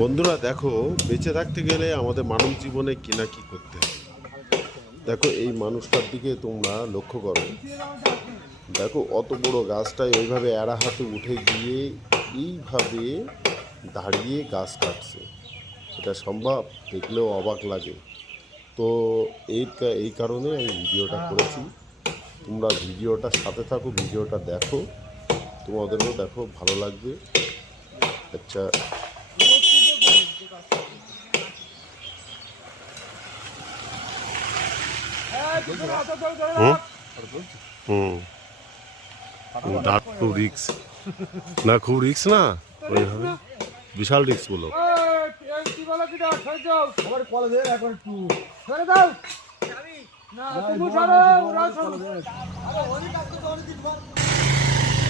বন্ধুরা দেখো, বেঁচে থাকতে গেলে আমাদের মানব জীবনে কি না কি করতে হবে। দেখো এই মানুষটার দিকে তোমরা লক্ষ্য করো। দেখো অত বড় গাছটায় ওইভাবে এড়া হাতে উঠে গিয়ে এইভাবে দাঁড়িয়ে গাছ কাটছে। এটা সম্ভব? দেখলেও অবাক লাগে। তো এই কারণে আমি ভিডিওটা করেছি। তোমরা ভিডিওটার সাথে থাকো, ভিডিওটা দেখো, তোমাদেরও দেখো ভালো লাগবে। আচ্ছা, হুম খুব রিক্স না, খুব রিক্স না, ওইভাবে বিশাল রিক্স বলো।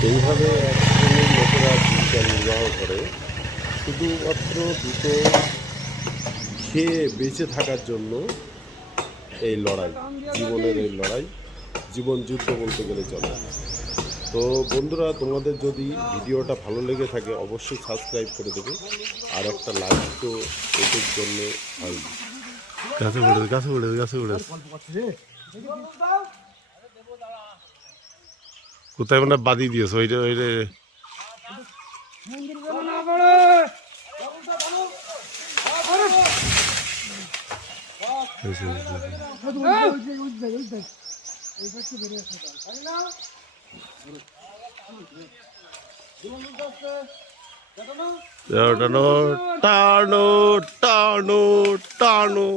এইভাবে এক শ্রেণীর লোকেরা জীবিকা নির্বাহ করে শুধুমাত্র দুটো খেয়ে বেঁচে থাকার জন্য। এই লড়াই, জীবনের এই লড়াই, জীবন যুদ্ধ বলতে গেলে চলে। তো বন্ধুরা, তোমাদের যদি ভিডিওটা ভালো লেগে থাকে অবশ্যই সাবস্ক্রাইব করে দেবে, আর একটা লাইক তো এদের জন্য হয়। গাছে উড়ে গাছে উড়ে গাছে উড়ে কোথায় মানে বাদি দিয়েছ ওইটা ওইটা। টানো টানো টানো টানো।